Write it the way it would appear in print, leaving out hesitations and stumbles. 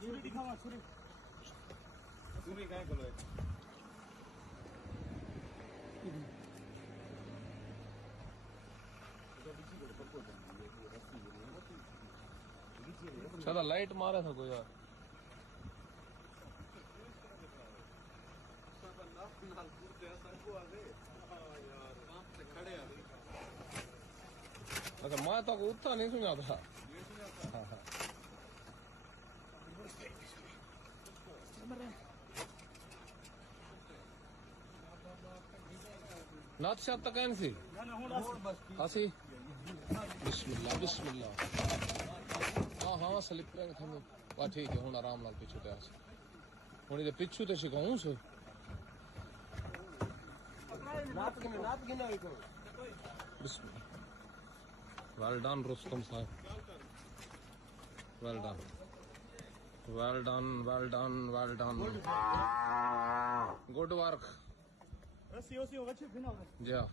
छुरी दिखावा छुरी छुरी काय बोलय चला लाइट मारा था कोई यार अच्छा माता को उतना नहीं सुना था नाथ शाह तक सी हसी बिस्मिल्लाह बिस्मिल्लाह हाँ हाँ स्लिप करेंगे थे वाह ठीक है हूँ आराम नाल पिछू ते हूँ ये पिछू ते सिखाऊं से बिस्मिल्लाह वेल डन रुस्तम साहब well done well done well done well done good work रस्सी ओसी होगा फिर ना जी हाँ